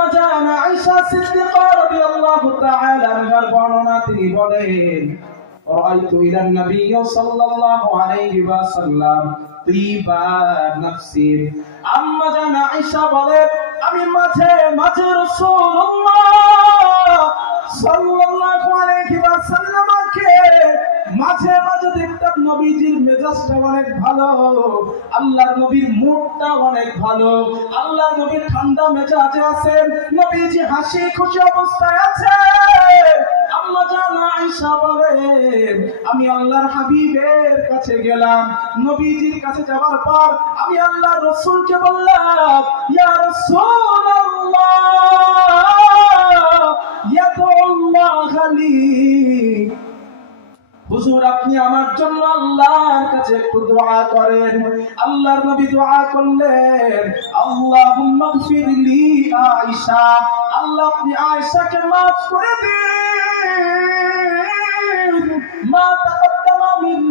আম্মা জান আয়েশা সিদ্দিকা রাদিয়াল্লাহু আমি মাঝে মাঝে রাসূলুল্লাহ সাল্লাল্লাহু আলাইহি ওয়াসাল্লামকে মাঝে মাঝে দেখতাম নবীজির মেজাজটা অনেক ভালো, আল্লাহর নবীর মুডটা অনেক ভালো আল্লাহ নবীর ঠান্ডা মেজাজে আছেন নবীজি হাসি খুশি অবস্থায় আছে। আম্মা জান আয়েশা বলেন আমি আল্লাহর হাবিবের কাছে গেলাম, নবীজির কাছে যাওয়ার পর আমি আল্লাহর রাসূলকে বললাম, ইয়া রাসূলুল্লাহ ইয়াদুল্লাহ লি হুজুর, আপনি আমার জন্য আল্লাহর কাছে একটু দোয়া করেন। আল্লাহর নবী দোয়া করলেন, আল্লাহুম্মা ফিরলি আয়েশা। আল্লাহ, আপনি আয়েশাকে maaf করে দিন। মা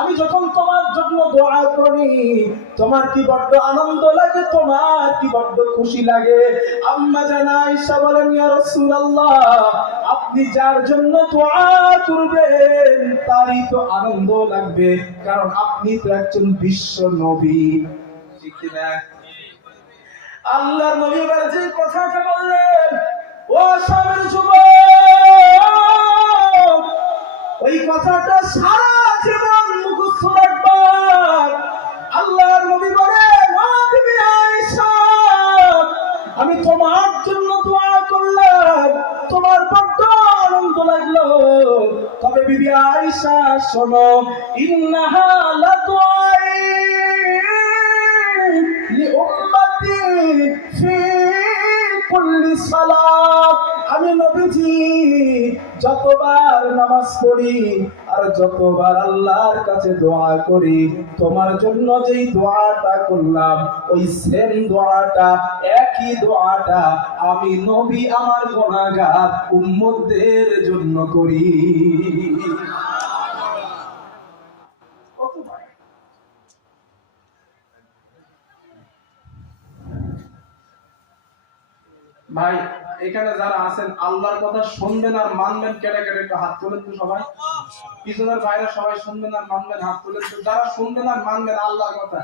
আমি যখন তোমার জন্য দোয়া করি, তোমার কি বড্ড আনন্দ লাগে, তোমার কি বড্ড খুশি লাগে? আম্মা জানা আয়েশা বলেন, ইয়া রাসূলুল্লাহ, আপনি যার জন্য দোয়া করবেন, তারই তো আনন্দ লাগবে, কারণ আপনি তো একজন বিশ্ব নবী। ঠিক কি না? আল্লাহর নবী যে কথাটা বললেন, ও সামনে যুবক ওই কথাটা সারা জীবন মুখস্থ রাখবার। আল্লাহর নবী আয়েশা, আমি তোমার জন্য দোয়া করলাম। তোমার বড্ড আনন্দ লাগল। তবে বিবি আয়েশা, শোনো, ইন্নাহা লাদুআই লিউম্মতি ফি কুল্লি সালাত। আমি নবীজি যতবার নামাজ পড়ি আর যতবার আল্লাহর কাছে দোয়া করি, তোমার জন্য যেই দোয়াটা করলাম, ওই সেম দোয়াটা, একই দোয়াটা আমি নবী আমার গুনাহগার উম্মতদের জন্য করি। ভাই এখানে যারা আছেন আল্লাহর কথা শুনবেন আর মানবেন কেটে কেটে একটু হাত তোলেন তো সবাই। পিছনের বাইরে সবাই শুনবেন আর মানবেন হাত তোলেন তো। যারা শুনবেন আর মানবেন আল্লাহর কথা।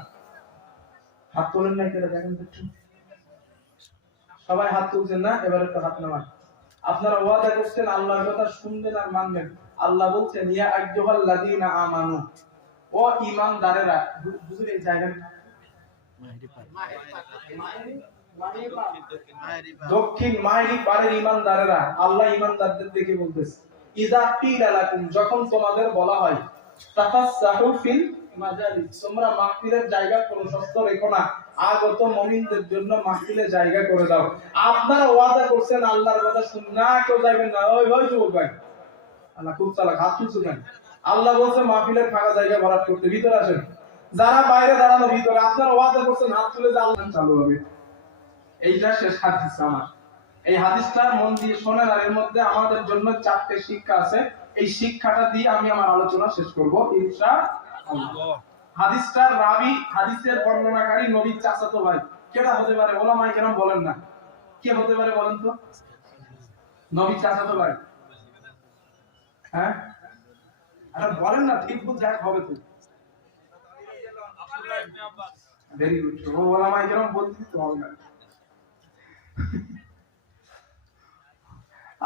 হাত তোলেন না কেটে দেখেন একটু। সবাই হাত তুলছেন না? এবার একটু হাত নামান। আপনারা ওয়াদা করছেন আল্লাহর কথা শুনবেন আর মানবেন। আল্লাহ বলছেন ইয়া আইয়ুহাল লাযীনা আমানু। ও ঈমানদারেরা বুঝলেন এই জায়গাটা দক্ষিণ ইমানদারেরা আল্লাহ ইমানদারদের দেখে বলতেছে ইজা যখন তোমাদের বলা হয় ফিল তোমরা মাহফিলের জায়গা প্রশস্ত রেখো না, আগত জন্য মাহফিলে জায়গা করে দাও। আপনারা ওয়াদা করছেন আল্লাহর কথা কেউ যাবেন না। ওই ওই যুবক ভাই। আল্লাহ খুব চালাক, হাত তুলছো কেন? আল্লাহ বলছে মাহফিলের ফাঁকা জায়গা ভরাট করতে, ভিতরে আসেন। যারা বাইরে দাঁড়ানো ভিতরে, আপনারা ওয়াদা করছেন হাত তুলে যে আল্লাহ চালু হবে। এইটা শেষ হাদিস আমার। এই হাদিসটার মন দিয়ে শোনেন আর এর মধ্যে আমাদের জন্য চারটে শিক্ষা আছে। এই শিক্ষাটা দিয়ে আমি আমার আলোচনা শেষ করব ইনশাআল্লাহ হাদিসটার রাবি হাদিসের বর্ণনাকারী নবীর চাচাতো ভাই। কেটা হতে পারে? ওলামাই কেন বলেন না। কে হতে পারে বলেন তো? নবীর চাচাতো ভাই। হ্যাঁ? আচ্ছা বলেন না ঠিক বুঝ যাক হবে তো। ভেরি গুড ওলামাই কেন বলতে তো হবে না।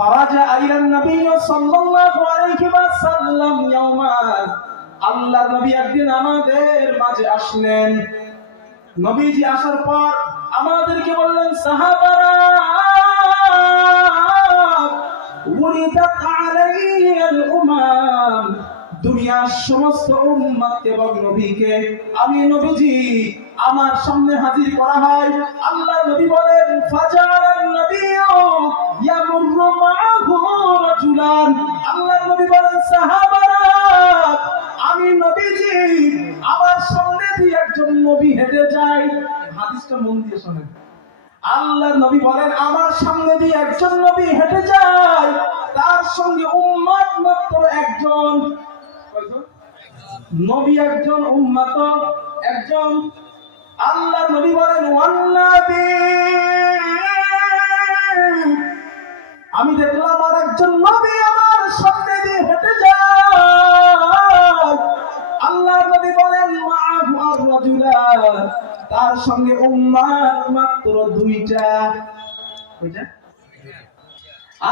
خرج إلى النبي صلى الله عليه وسلم يوما আল্লাহ নবী একদিন আমাদের মাঝে আসলেন নবীজি আসার পর আমাদেরকে বললেন সাহাবারা উরিদাত আলাইয়াল উমাম দুনিয়ার সমস্ত উম্মত এবং নবীকে আমি নবীজি আমার সামনে হাজির করা হয়। আল্লাহ নবী বলেন, ফাজারান নবিয়্যু ইয়ামুরু মাআহু রাজুলান। আল্লাহ নবী বলেন, সাহাবারা, আমি নবীজি, আমার সামনে দিয়ে একজন নবী হেঁটে যায়। হাদিসটা মন দিয়ে শোনেন। আল্লাহ নবী বলেন, আমার সামনে দিয়ে একজন নবী হেঁটে যায়, তার সঙ্গে উম্মত মাত্র একজন? নবী একজন উম্মত একজন। আল্লাহ নবী বলেন আমি দেখলাম আর একজন নবী আমার সামনে দিয়ে হেঁটে যায়। আল্লাহ নবী বলেন তার সঙ্গে উম্মাত মাত্র দুইটা।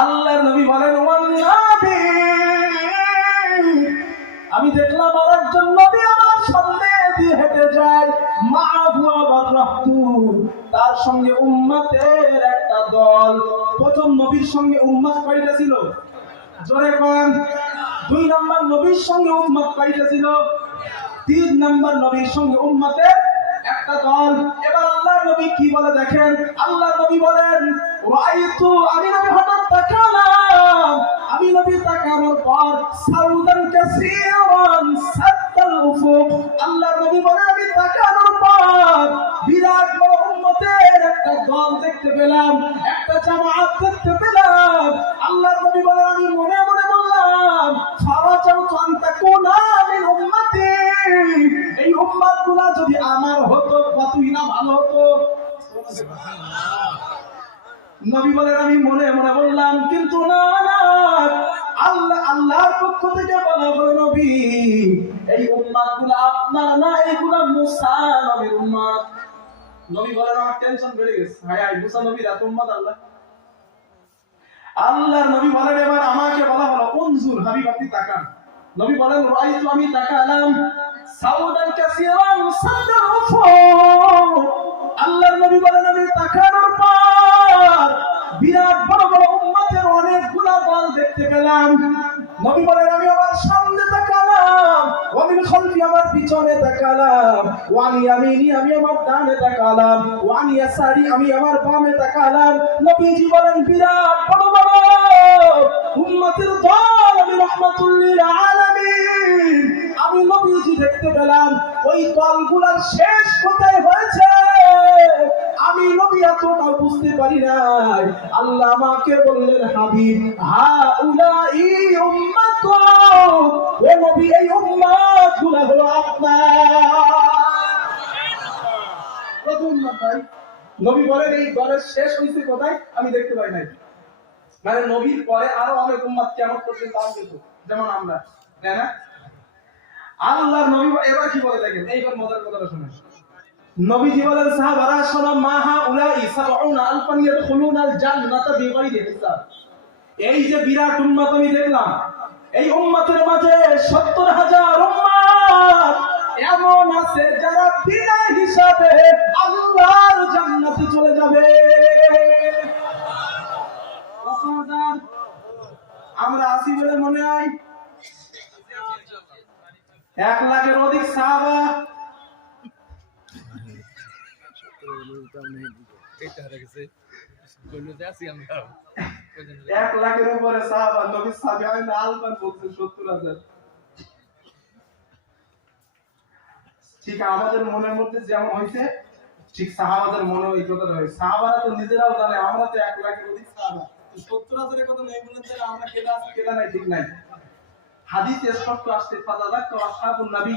আল্লাহ নবী বলেন আমি দেখলাম আর একজন নবী আমার সামনে দিয়ে হেঁটে যায় তার সঙ্গে উম্মতের একটা দল। প্রথম নবীর সঙ্গে উম্মত কয়টা ছিল? জোরে কোন। দুই নাম্বার নবীর সঙ্গে উম্মত কয়টা ছিল? তিন নাম্বার নবীর সঙ্গে উম্মতের একটা দল। এবার আল্লাহ নবী কি বলে দেখেন? আল্লাহ নবী বলেন, রাইতু, আমি নবী হঠাৎ তাকালাম। আমি নবী তাকানোর পর সাউদান কাসীরান সাত্তাল উফুক আল্লাহ নবী বলেন আমি তাকানোর পর বিরাট বড় উম্মতের একটা দল দেখতে পেলাম একটা জামাত দেখতে পেলাম। আল্লাহ নবী বলেন আমি মনে মনে বললাম ফারাজাউ আনতা কুনা মিন উম্মতি। এই উম্মতগুলা যদি আমার হতো কতই না ভালো হতো? নবী বলেন আমি মনে মনে বললাম কিন্তু না না। আল্লাহ, আল্লাহর পক্ষ থেকে বলা হলো নবী, এই উম্মতগুলা আপনার না এইগুলা মুসা নবীর উম্মত নবী বলেন, আমার টেনশন বেড়ে গেছে। হায় হায় মুসা নবীর এত উম্মত আল্লাহ। আল্লাহ নবী বলেন, এবার আমাকে বলা হলো, উনজুর হাবিব, আপনি তাকান। নবী বলেন, রাইতু, আমি তাকালাম। সাউদান কাসীরান সাদাল উফুক আল্লাহর নবী বলেন, আমি তাকানোর পর বিরাট বড় বড় উম্মতের অনেকগুলা দল দেখতে পেলাম। নবী বলেন, আমি আমার সামনে তাকালাম, ওয়ামিন খালফি আমার পিছনে তাকালাম ওয়ানি ইয়ামিনি আমি আমার ডানে তাকালাম ওয়ানি ইয়াসারি আমি আমার বামে তাকালাম। নবীজি বলেন, বিরাট বড় বড় উম্মতের দল, আমি রহমাতুল লিল আলামিন। আমি নবীজি দেখতে পেলাম, ওই দলগুলোর শেষ কোথায় হয়েছে? আমি নবী এতটা বুঝতে পারি নাই। আল্লাহ আমাকে বললেন, হাবিব হা উলাই উম্মাত ও নবী, এই উম্মাতগুলা হলো আপনার। নবী বলেন, এই দলের শেষ হয়েছে কোথায়? আমি দেখতে পাই নাই। মানে নবীর পরে আরও অনেক উম্মাত কেমন পর্যন্ত যেমন আমরা, তাই না? আল্লাহর নবী, এবার কি বলে দেখেন? এইবার মজার কথাটা শুনেন। নবীজি বলেন, সাহাবারা শোনো মাহা উলাই সাবউনা আলফান ইয়াদখুলুনাল জান্নাতা বিগাইরি হিসাব। এই যে বিরাট উম্মত আমি দেখলাম, এই উম্মতের মাঝে 70 হাজার উম্মত এমন আছে যারা বিনা হিসাবে আল্লাহর জান্নাতে চলে যাবে? আমরা আসি বলে মনে হয়। এক লাখের অধিক সাহাবা এক লাখের উপরে সাহাবা নবী সাহাবি না আলমান বলছে সত্তর হাজার ঠিক আমাদের মনের মধ্যে যেমন হয়েছে ঠিক সাহাবাদের মনে ওই কথাটা হয় সাহাবারা তো নিজেরাও জানে আমরা তো এক লাখের অধিক সাহাবা সত্তর হাজারের কথা নেই যে আমরা নাই ঠিক নাই হাদিস স্পষ্ট আসছে ফাদাদাক তো আসহাবুন নবী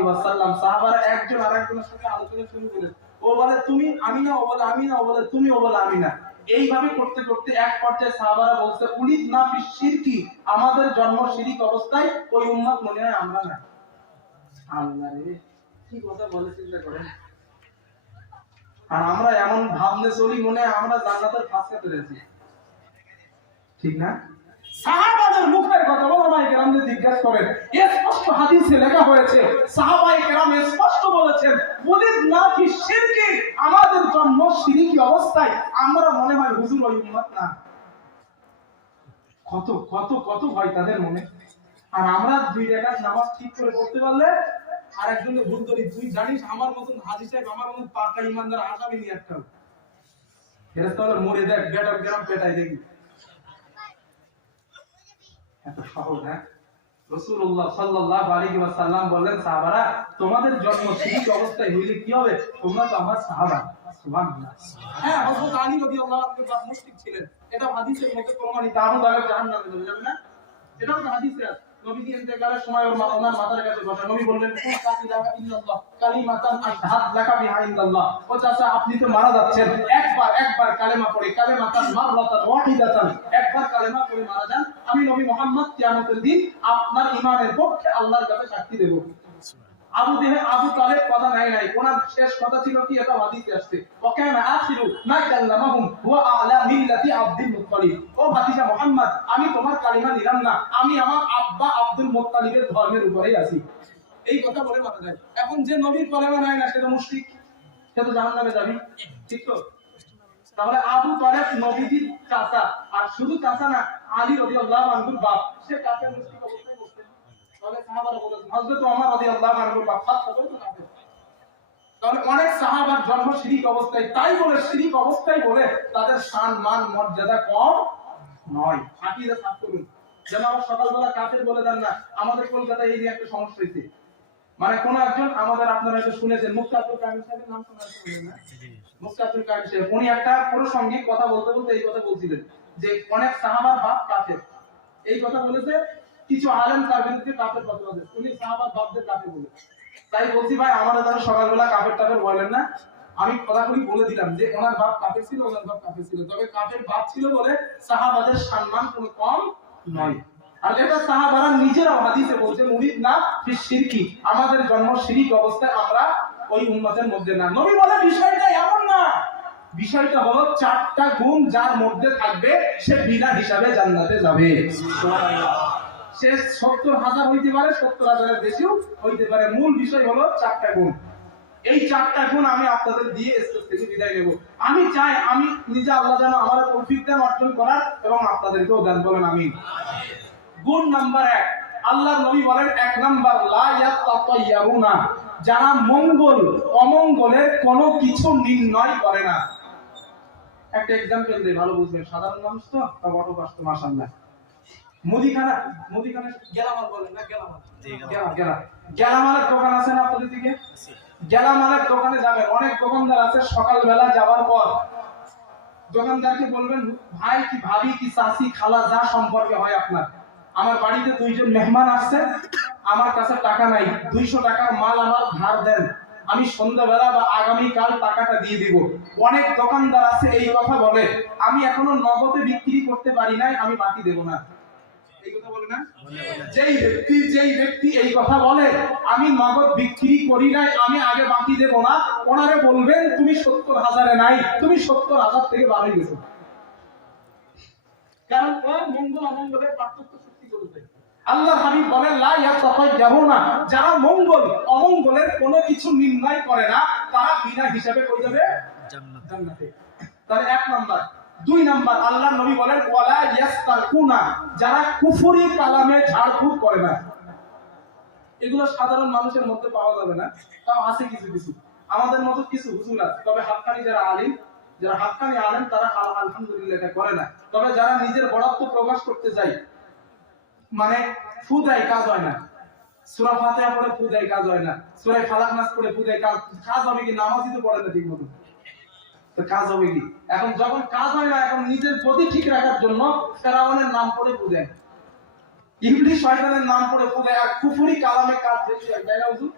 ওয়াসাল্লাম সাহাবারা একজন আরেকজনের সাথে আলোচনা শুরু করে ও বলে, তুমি আমি না ও বলে আমি না ও বলে, তুমি ও বলে আমি না এইভাবে করতে করতে এক পর্যায়ে সাহাবারা বলছে উলিদ না শিরকি, আমাদের জন্ম শিরিক অবস্থায় ওই উম্মত মনে হয় আমরা না। আল্লাহ কি কথা বলে চিন্তা করেন আর আমরা এমন ভাবলে চলি মনে আমরা জান্নাতের ফাঁসকা পেরেছি। ঠিক না? সাহাবাদের মুখের কথা বলা ভাই কেরামদের জিজ্ঞাসা করেন। স্পষ্ট হাদিসে লেখা হয়েছে সাহাবাই কেরাম স্পষ্ট বলেছেন বলিদ না কি শিরকি আমাদের জন্ম শিরিকি অবস্থায়। আমরা মনে হয় হুজুর ওই উম্মত না। কত কত কত ভয় তাদের মনে। আর আমরা দুই রেখাত নামাজ ঠিক করে পড়তে পারলে আর একজনকে ভুল করি। তুই জানিস, আমার মতন হাজি সাহেব, আমার মতন পাকা ইমানদার আসামি নিয়ে একটা ফেরেস্তা মরে দেখ বেটার গ্রাম পেটাই দেখি হ্যাঁ? তোমাদের জন্ম শিরিক অবস্থায় হইলে কি হবে? তোমরা তো আমার সাহাবা। হ্যাঁ হযরত ছিলেন। এটা হাদিসের মধ্যে প্রমাণিত। আবু তালেব জাহান্নামে যাবে না? এটাও আছে। নবীজি ইন্তেকালের সময় ওর মা ওনার মাথার কাছে বসা নবী বললেন কুল লা ইলাহা ইল্লাল্লাহ কালিমাতান আশহাদ লাকা বিহা ইল্লাল্লাহ ও চাচা আপনি তো মারা যাচ্ছেন একবার একবার কালেমা পড়ে কালেমাতান একবার কালেমা পড়ে মারা যান। আমি নবী মোহাম্মদ কিয়ামতের দিন আপনার ইমানের পক্ষে আল্লাহর কাছে সাক্ষী দেব। আবু দেহে আবু তালেব কথা নাই নাই। ওনার শেষ কথা ছিল কি? এটা হাদিসে আসছে। ওয়াকানা আখিরু মা কাল্লামাহুম ওয়া আলা মিল্লাতি আব্দুল মুত্তালিব। ও ভাতিজা মুহাম্মদ, আমি তোমার কালিমা নিলাম না। আমি আমার আব্বা আব্দুল মুত্তালিবের ধর্মের উপরেই আছি। এই কথা বলে মারা যায়। এখন যে নবীর কালেমা নাই না সেটা মুশরিক। সে তো জাহান্নামে যাবি। ঠিক তো? তাহলে আবু তালেব নবীজির চাচা। আর শুধু চাচা না, আলী রাদিয়াল্লাহু আনহুর বাপ। সে কাফের মুশরিক তাহলে অনেক সাহাবার জন্ম শিরিক অবস্থায় তাই বলে শিরিক অবস্থায় বলে তাদের মান মর্যাদা কম নয়। সাফ করুন। যেন আবার সকালবেলা কাফের বলে দেন না আমাদের কলকাতায় এই যে একটা সমস্যা হয়েছে মানে কোন একজন আমাদের আপনারা হয়তো শুনেছেন মুক্তা আব্দুল সাহেবের নাম শোনা মুক্তা আব্দুল সাহেব উনি একটা প্রসঙ্গিক কথা বলতে বলতে এই কথা বলছিলেন যে অনেক সাহাবার বাপ কাফের। এই কথা বলেছে কিছু আলেম তার বিরুদ্ধে কাফের কথা বলে। উনি সাহাবার বাপদের কাফের বলে। তাই বলছি ভাই, আমাদের তারা সকালবেলা কাফের টাফের বলেন না। আমি কথা করি বলে দিলাম যে, ওনার বাপ কাফের ছিল, ওনার বাপ কাফের ছিল। তবে কাফের বাপ ছিল বলে সাহাবাদের সম্মান কোনো কম নয় আর এটা সাহাবারা হাদিসে না আমাদের জন্ম অবস্থায় আমরা ওই উম্মতের মধ্যে না। নবী বলে, বিষয়টা এমন না। বিষয়টা হলো চারটা গুণ যার মধ্যে থাকবে, সে বিনা হিসাবে জান্নাতে যাবে। সে সত্তর হাজার হইতে পারে, সত্তর হাজারের বেশিও হইতে পারে। মূল বিষয় হলো চারটা গুণ। এই চারটা গুণ আমি আপনাদের দিয়ে থেকে বিদায় নেব। আমি চাই, আমি নিজে আল্লাহ যেন আমার অর্জন করার এবং আপনাদেরকেও বলেন আমি গুণ নাম্বার এক আল্লাহ নবী বলেন, এক নাম্বার, লা যারা মঙ্গল, অমঙ্গলের কোনো কিছু নির্ণয় করে না। একটা এক্সাম্পল দেই, ভালো বুঝবেন। সাধারণ মানুষ তো বড় কষ্ট, মাশাআল্লাহ। মুদিখানা মুদিখানা গেলামাল বলেন না গেলামাল। গেলা গেলা গেলামালের দোকান আছে না আপনাদের দিকে গেলামালের দোকানে যাবেন অনেক দোকানদার আছে সকালবেলা পর। দোকানদারকে বলবেন ভাই কি ভাবি কি চাচি খালা যা সম্পর্কে হয় আপনার। আমার বাড়িতে দুইজন মেহমান আসছে আমার কাছে টাকা নাই দুইশো টাকার মাল আমার ধার দেন। আমি সন্ধ্যাবেলা বা আগামী কাল টাকাটা দিয়ে দিব। অনেক দোকানদার আছে এই কথা বলে। আমি এখনও নগদে বিক্রি করতে পারি নাই আমি বাকি দেব না। যেই ব্যক্তি যেই ব্যক্তি এই কথা বলে আমি নগদ বিক্রি করি নাই আমি আগে বাকি দেব না ওনারে বলবেন তুমি সত্তর হাজারে নাই তুমি সত্তর হাজার থেকে বাড়াই গেছো কারণ ও মঙ্গল অমঙ্গলের পার্থক্য সৃষ্টি করেছে আল্লাহ হাবিব বলেন লা ইয়াতাফাজ্জাহুনা যারা মঙ্গল অমঙ্গলের কোনো কিছু নির্ণয় করে না তারা বিনা হিসাবে কই যাবে? জান্নাতে। তাহলে এক নাম্বার দুই নাম্বার, আল্লাহ নবী বলেন, ওয়ালা ইয়াস্তারকুনা যারা কুফরি কালামে ঝাড়ফুঁক করে না। এগুলো সাধারণ মানুষের মধ্যে পাওয়া যাবে না। তাও আছে কিছু কিছু। আমাদের মতো কিছু হুজুর আছে। তবে হাক্কানি যারা আলিম, যারা হাক্কানি আলেম, তারা আলহামদুলিল্লাহ এটা করে না। তবে যারা নিজের বড়ত্ব প্রকাশ করতে যায় মানে ফু দেয় কাজ হয় না। সূরা ফাতিহা পড়ে ফু দেয় কাজ হয় না। সূরা ফালাক নাস পড়ে ফু দেয় কাজ কাজ হবে কি? নামাজই তো পড়ে না ঠিক মতো কাজ হবে কি? এখন যখন কাজ হয় না, এখন নিজের প্রতি ঠিক রাখার জন্য ফেরাউনের নাম ফু দেয় ইবলিশ শয়তানের নাম পড়ে পড়ে আর কুফরি কালামে কাজ বেশি হয়, তাই না হুজুর?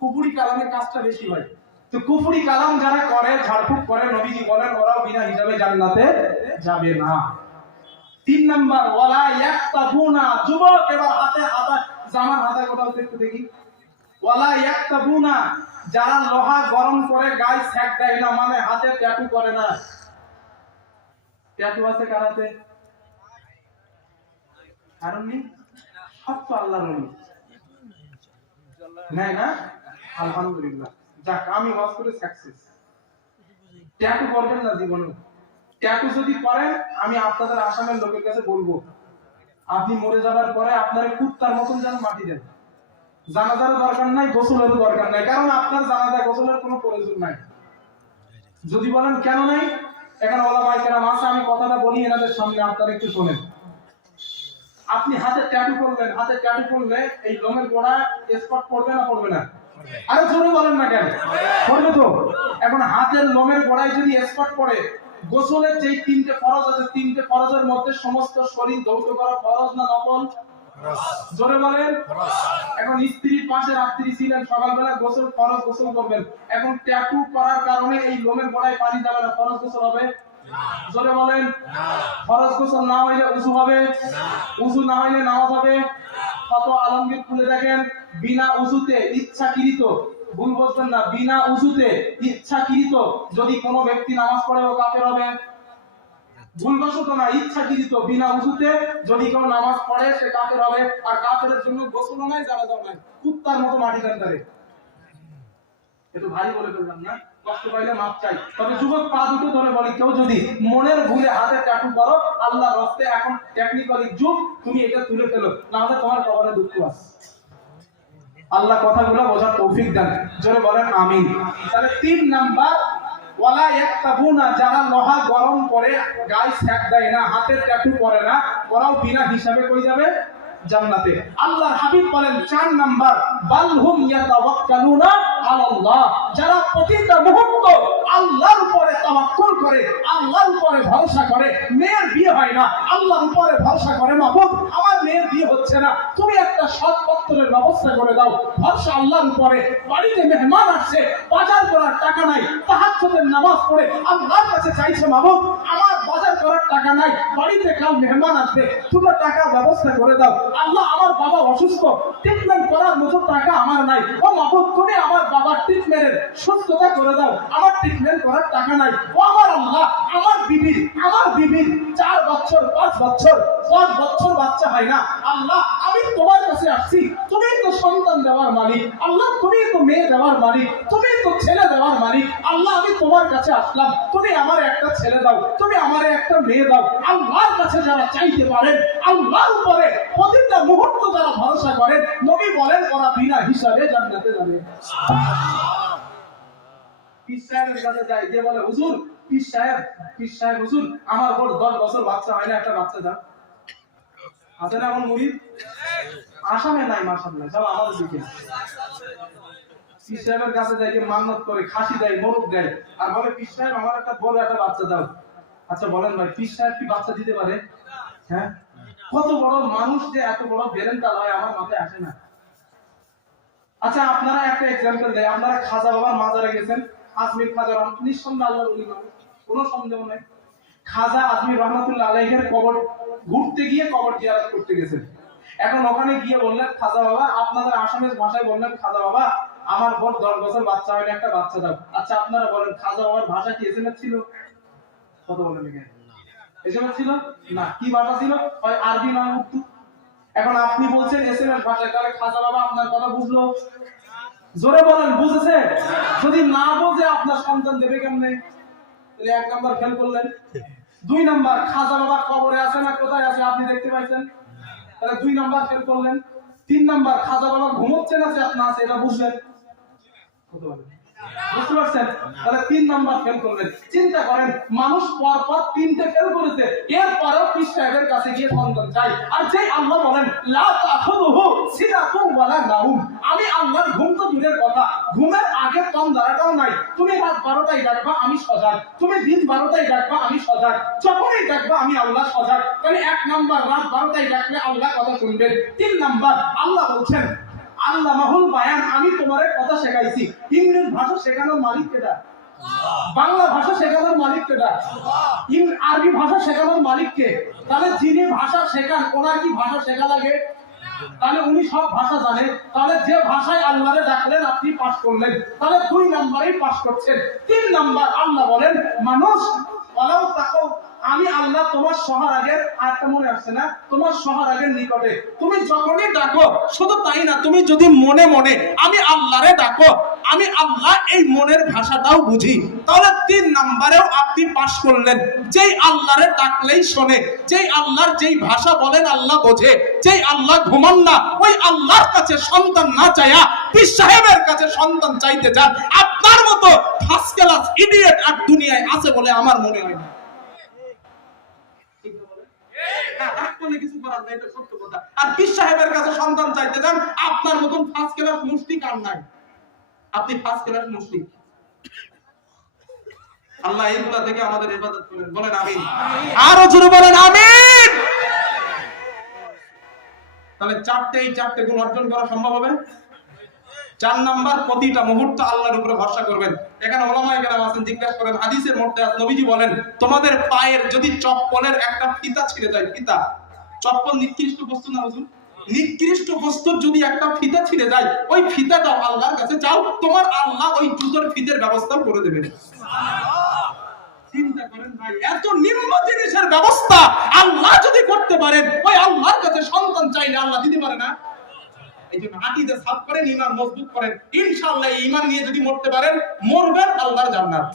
কুফরি কালামে কাজটা বেশি হয়। তো কুফরি কালাম যারা করে, ঝাড়ফুঁক করে, নবীজি বলেন, ওরাও বিনা হিসাবে জান্নাতে যাবে না। তিন নাম্বার, ওয়ালা ইয়াক্তাবুনা, যুবক এবার হাতে হাতা, জামার হাতে কোথাও দেখতে দেখি। ওয়ালা ইয়াক্তাবুনা যারা লোহা গরম করে গায়ে সেক দেয় না মানে হাতে ট্যাটু করে না। ট্যাটু আছে কারাতে সব তো আল্লাহর না? আলহামদুলিল্লাহ। যাক, আমি ওয়াজ করে সাকসেস ট্যাটু করবেন না জীবনে ট্যাটু যদি করেন, আমি আপনাদের আসামের লোকের কাছে বলব। আপনি মরে যাবার পরে আপনার কুত্তার মতন যেন মাটি দেন। জানাজারও দরকার নাই গোসলেরও দরকার নাই। কারণ আপনার জানাজা, গোসলের কোনো প্রয়োজন নাই। যদি বলেন, কেন নাই? এখানে ওলা ভাই কেরাম আছে, আমি কথাটা বলি, এনাদের সামনে আপনারা একটু শোনেন। আপনি হাতে ট্যাটু করলেন, হাতে ট্যাটু করলে এই লোমের গোড়া স্পট পড়বে না পড়বে না? আরে জোরে বলেন না কেন? পড়বে তো। এখন হাতের লোমের গোড়ায় যদি স্পট পড়ে, গোসলের যে তিনটে ফরজ আছে, তিনটে ফরজের মধ্যে সমস্ত শরীর ধৌত করা ফরজ না নকল? জোরে বলেন। এখন স্ত্রীর পাশে রাত্রি ছিলেন সকালবেলা গোসল ফরজ গোসল করবেন। এখন ট্যাটু করার কারণে এই লোমের গোড়ায় পানি যাবে না ফরজ গোসল হবে? জোরে বলেন। ফরজ গোসল না হইলে উজু হবে? উজু না হইলে নামাজ হবে? কত আলমগীর খুলে দেখেন বিনা উজুতে ইচ্ছাকৃত ভুল বলছেন না বিনা উজুতে ইচ্ছাকৃত যদি কোনো ব্যক্তি নামাজ পড়ে ও কাফের হবে? ভুলবশত না ইচ্ছাকৃত বিনা উজুতে যদি কেউ নামাজ পড়ে, সে কাফের হবে। আর কাফেরের জন্য গোসল নাই, জানাজাও নাই। কুত্তার মতো মাটি দেন তারে। একটু ভারী বলে ফেললাম না? কষ্ট পাইলে মাপ চাই। তবে যুবক পা দুটো ধরে বলি, কেউ যদি মনের ভুলে হাতে ট্যাটু করো আল্লাহ রস্তে এখন টেকনিক্যালি যুগ, তুমি এটা তুলে ফেলো। না হলে তোমার কবরে দুঃখ আছে। আল্লাহ কথাগুলো বোঝার তৌফিক দেন। জোরে বলেন, আমিন। তাহলে তিন নাম্বার ওয়ালা ইয়াক্তাবুনা, যারা লোহা গরম করে গায়ে সেক দেয় না, হাতের ট্যাটু করে না, ওরাও বিনা হিসাবে কই যাবে? জান্নাতে। আল্লাহর হাবিব বলেন, চার নাম্বার, বালহুম ইয়াতাওয়াক্কালুনা আলাল্লাহ। যারা প্রতিটা মুহূর্ত আল্লাহর উপরে তাওয়াক্কুল করে, আল্লাহর উপরে ভরসা করে, মেয়ের বিয়ে হয় না, আল্লাহর উপরে ভরসা করে, মাহবুব, আমার মেয়ের বিয়ে হচ্ছে না। তুমি একটা সৎ পত্রের ব্যবস্থা করে দাও। ভরসা আল্লাহর উপরে বাড়িতে মেহমান আসছে, বাজার করার টাকা নাই, তাহাজ্জুদের নামাজ পড়ে আল্লাহর কাছে চাইছে মাহবুব আমার বাজার করার টাকা নাই, বাড়িতে কাল মেহমান আসবে, দুটো টাকা ব্যবস্থা করে দাও। আল্লাহ আমার বাবা অসুস্থ ট্রিটমেন্ট করার মতো টাকা আমার নাই। ও মাহবুব তুমি আমার বাবার ট্রিটমেন্টের সুস্থতা করে দাও, আমার ট্রিটমেন্ট করার টাকা নাই। ও আমার আল্লাহ, আমার বিবির আমার বিবির চার বছর, পাঁচ বছর পাঁচ বছর বাচ্চা হয় না। আল্লাহ, আমি তোমার কাছে আসছি, তুমি তো সন্তান দেওয়ার মালিক। আল্লাহ, তুমি তো মেয়ে দেওয়ার মালিক, তুমি তো ছেলে দেওয়ার মালিক। আল্লাহ, আমি তোমার কাছে আসলাম। তুমি আমার একটা ছেলে দাও, তুমি আমার একটা মেয়ে দাও। আল্লাহর কাছে যারা চাইতে পারেন, আল্লাহর উপরে প্রতিটা মুহূর্ত যারা ভরসা করেন, নবী বলেন, ওরা বিনা হিসাবে জান্নাতে যাবে। আমার সাহেবের কাছে মান্নত করে, খাসি দেয় দেয়। আর বলে সাহেব, আমার একটা বড় একটা বাচ্চা দাও। আচ্ছা বলেন ভাই সাহেব কি বাচ্চা দিতে পারে? হ্যাঁ? কত বড় মানুষ যে এত বড় আমার মাথায় আসে না। আচ্ছা আপনারা একটা এক্সাম্পল দেয় আপনারা খাজা বাবার মাজারে গেছেন, আজমির খাজা নিঃসন্দেহে আল্লাহর মানুষ কোনো সন্দেহ নাই। খাজা আজমির রহমতুল্লাহ আলাইহের কবর ঘুরতে গিয়ে কবর জিয়ারত করতে গেছেন। এখন ওখানে গিয়ে বললেন, খাজা বাবা, আপনাদের আসামের ভাষায় বললেন, খাজা বাবা আমার বোন দশ বছর বাচ্চা হয়নি, একটা বাচ্চা দাও। আচ্ছা আপনারা বলেন, খাজা বাবার ভাষা কি এসএমএস ছিল? কত বলেন এসএমএস ছিল? না, কি ভাষা ছিল? হয় আরবি না উর্দু? এখন আপনি বলছেন এসএমএস ভাষায়, তাহলে খাজা বাবা আপনার কথা বুঝলো? জোরে বলেন, বুঝেছে? যদি না বোঝে, আপনার সন্তান দেবে কেমনে? তাহলে এক নাম্বার ফেল করলেন। দুই নাম্বার, খাজা বাবা কবরে আছে না কোথায় আছে, আপনি দেখতে পাইছেন? তাহলে দুই নাম্বার ফেল করলেন। তিন নাম্বার, খাজা বাবা ঘুমোচ্ছে না চেতনা আছে, এটা বুঝলেন। আমি আল্লাহর ঘুম তো দূরের কথা। ঘুমের আগে কম দাঁড়াটাও নাই। তুমি রাত বারোটায় ডাকবা আমি সজাগ। তুমি দিন বারোটায় ডাকবা আমি সজাগ। যখনই ডাকবা আমি আল্লাহ সজাগ। তাহলে এক নাম্বার, রাত বারোটায় ডাকলে আল্লাহ কথা শুনবেন। তিন নাম্বার, আল্লাহ বলছেন আল্লাহ মাহুল বায়ান আমি তোমারে কথা শেখাইছি। ইংরেজ ভাষা শেখানোর মালিক কেটা বাংলা ভাষা শেখানোর মালিক কেটা আরবি ভাষা শেখানোর মালিক কে? তাহলে যিনি ভাষা শেখান ওনার কি ভাষা শেখা লাগে? তাহলে উনি সব ভাষা জানেন। তাহলে যে ভাষায় আল্লাহরে ডাকলেন আপনি পাস করলেন। তাহলে দুই নাম্বারেই পাস করছেন। তিন নাম্বার আল্লাহ বলেন মানুষ বলাও তাকো আমি আল্লাহ তোমার সহার আগের আরেকটা মনে আসছে না? তোমার সহার আগের নিকটে। তুমি যখনই ডাকো, শুধু তাই না, তুমি যদি মনে মনে, আমি আল্লাহরে ডাকো, আমি আল্লাহ এই মনের ভাষাটাও বুঝি। তাহলে তিন নাম্বারেও আপনি পাশ করলেন। যেই আল্লাহরে ডাকলেই শোনে, যেই আল্লাহর যেই ভাষা বলেন আল্লাহ বোঝে, যেই আল্লাহ ঘুমান না, ওই আল্লাহর কাছে সন্তান না চাইয়া পীর সাহেবের কাছে সন্তান চাইতে যান আপনার মতো ফার্স্ট ক্লাস ইডিয়েট আর দুনিয়ায় আছে বলে আমার মনে হয় না। করলে কিছু করার নাই, এটা সত্য কথা। আর পীর সাহেবের কাছে সন্তান চাইতে যান আপনার মতন ফার্স্ট ক্লাস মুশরিক আর নাই। আপনি ফার্স্ট ক্লাস মুশরিক। আল্লাহ এইগুলা থেকে আমাদের ইবাদত করেন। বলেন আমিন। আরও জোরে বলেন আমিন। তাহলে চারটে এই চারটে গুণ অর্জন করা সম্ভব হবে? চার নাম্বার প্রতিটা মুহূর্ত আল্লাহর উপরে ভরসা করবেন। এখানে ওলামায়ে কেরাম আছেন জিজ্ঞাসা করেন হাদিসের মধ্যে নবীজি বলেন তোমাদের পায়ের যদি চপ্পলের একটা ফিতা ছিঁড়ে যায় ফিতা চপ্পল নিকৃষ্ট বস্তু না হুজুর? নিকৃষ্ট বস্তুর যদি একটা ফিতা ছিঁড়ে যায় ওই ফিতাটা আল্লাহর কাছে চাও তোমার আল্লাহ ওই জুতোর ফিতের ব্যবস্থা করে দেবেন। চিন্তা করেন ভাই এত নিম্ন জিনিসের ব্যবস্থা আল্লাহ যদি করতে পারেন ওই আল্লাহর কাছে সন্তান চাইলে আল্লাহ দিতে পারে না। এই জন্য আকিদা সাফ করেন ইমান মজবুত করেন। ইনশাআল্লাহ ইমান নিয়ে যদি মরতে পারেন মরবেন আল্লাহর জান্নাত।